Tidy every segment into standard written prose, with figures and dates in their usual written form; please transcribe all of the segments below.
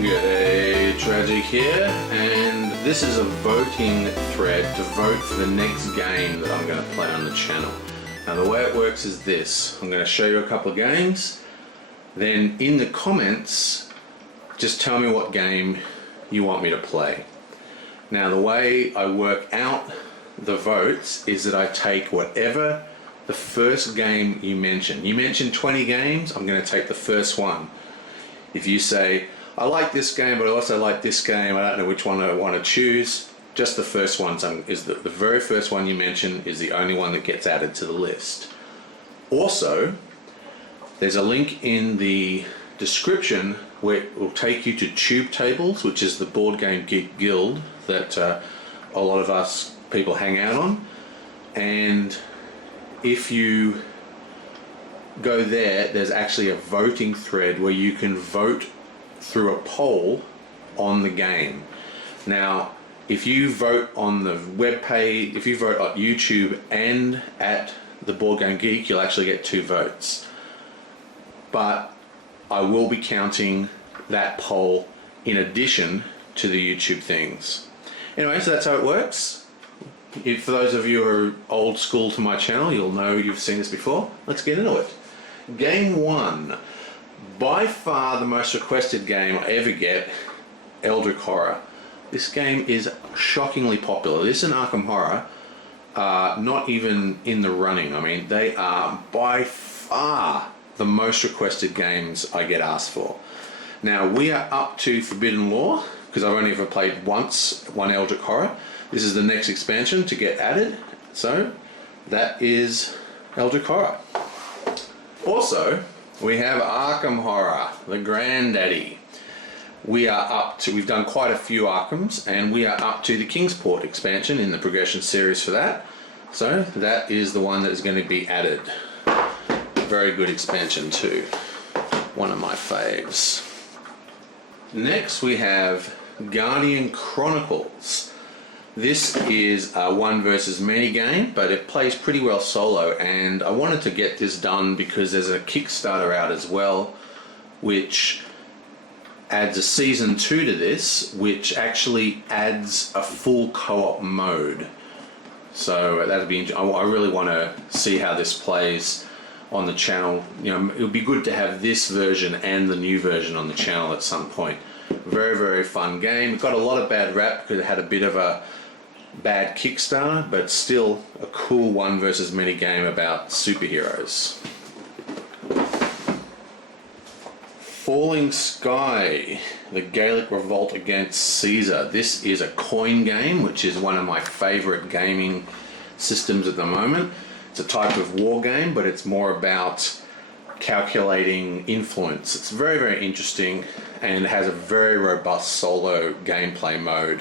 G'day, Tragic here, and this is a voting thread to vote for the next game that I'm going to play on the channel. Now the way it works is this: I'm going to show you a couple of games, then in the comments just tell me what game you want me to play. Now the way I work out the votes is that I take whatever the first game you mention. You mentioned 20 games, I'm going to take the first one. If you say, I like this game, but I also like this game, I don't know which one I want to choose, just the first one is the very first one you mention is the only one that gets added to the list. Also, there's a link in the description where it will take you to Tube Tables, which is the Board Game Geek Guild that a lot of us people hang out on. And if you go there, there's actually a voting thread where you can vote through a poll on the game. Now, if you vote on the web page, if you vote on YouTube and at the Board Game Geek, you'll actually get 2 votes. But I will be counting that poll in addition to the YouTube things. Anyway, so that's how it works. For those of you who are old school to my channel, you'll know you've seen this before. Let's get into it. Game 1. By far the most requested game I ever get, Eldritch Horror. This game is shockingly popular. This and Arkham Horror are not even in the running. I mean, they are by far the most requested games I get asked for. Now, we are up to Forbidden Law, because I've only ever played one Eldritch Horror. This is the next expansion to get added, so that is Eldritch Horror. Also, we have Arkham Horror, the granddaddy. We've done quite a few Arkhams, and we are up to the Kingsport expansion in the progression series for that. So that is the one that is going to be added. Very good expansion too. One of my faves. Next we have Guardian Chronicles. This is a one versus many game, but it plays pretty well solo, and I wanted to get this done because there's a Kickstarter out as well, which adds a season 2 to this, which actually adds a full co-op mode. So that'd be interesting. I really want to see how this plays on the channel. You know, it would be good to have this version and the new version on the channel at some point. Very, very fun game. It got a lot of bad rap because it had a bit of a bad Kickstarter, but still a cool one versus many game about superheroes. Falling Sky, the Gaelic Revolt against Caesar. This is a coin game, which is one of my favorite gaming systems at the moment. It's a type of war game, but it's more about calculating influence. It's very, very interesting and has a very robust solo gameplay mode.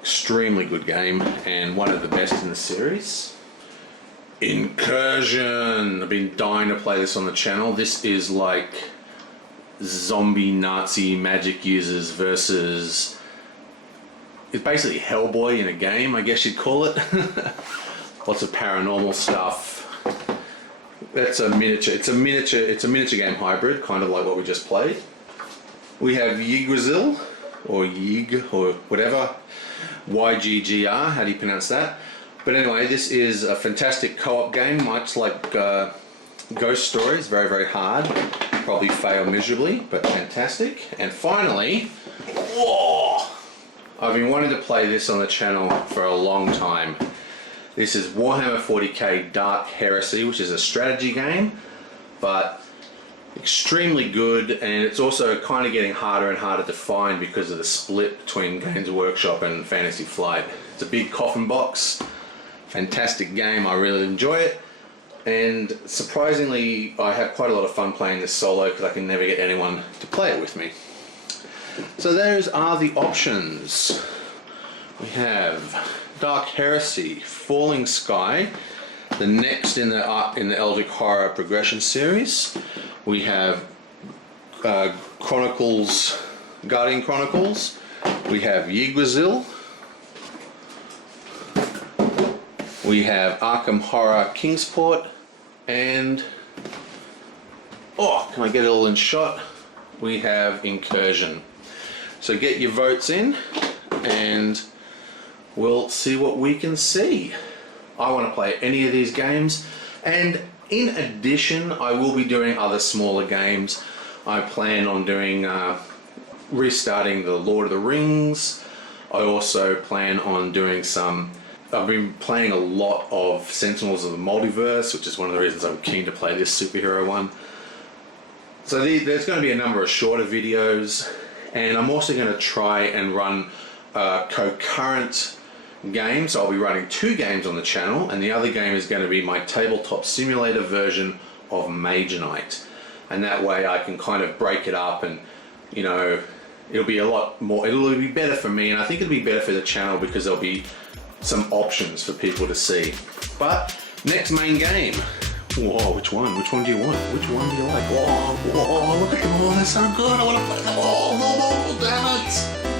Extremely good game and one of the best in the series. Incursion. I've been dying to play this on the channel. This is like zombie Nazi magic users versus... It's basically Hellboy in a game, I guess you'd call it. Lots of paranormal stuff. That's a miniature. It's a miniature game hybrid, kind of like what we just played. We have Yggdrasil, or Yig, or whatever. YGGR, how do you pronounce that? But anyway, this is a fantastic co-op game, much like Ghost Stories. Very, very hard. Probably fail miserably, but fantastic. And finally, whoa! I've been wanting to play this on the channel for a long time. This is Warhammer 40k Dark Heresy, which is a strategy game, but extremely good, and it's also kind of getting harder and harder to find because of the split between Games Workshop and Fantasy Flight. It's a big coffin box, fantastic game, I really enjoy it, and surprisingly I have quite a lot of fun playing this solo because I can never get anyone to play it with me. So those are the options. We have Dark Heresy, Falling Sky, the next in the Eldritch Horror progression series. We have Chronicles, Guardian Chronicles. We have Yggdrasil. We have Arkham Horror Kingsport, and oh, can I get it all in shot? We have Incursion. So get your votes in and we'll see what we can see. I want to play any of these games, and in addition I will be doing other smaller games. I plan on doing restarting the Lord of the Rings. I also plan on doing I've been playing a lot of Sentinels of the Multiverse, which is one of the reasons I'm keen to play this superhero one. So there's going to be a number of shorter videos, and I'm also going to try and run concurrent games. So I'll be running 2 games on the channel, and the other game is going to be my tabletop simulator version of Mage Knight. And that way I can kind of break it up, and you know, it'll be a lot more, it'll be better for me, and I think it'll be better for the channel because there'll be some options for people to see. But next main game. Whoa, which one? Which one do you want? Which one do you like? Whoa, look at them all, they're so good. I want to play them all. No, damn it.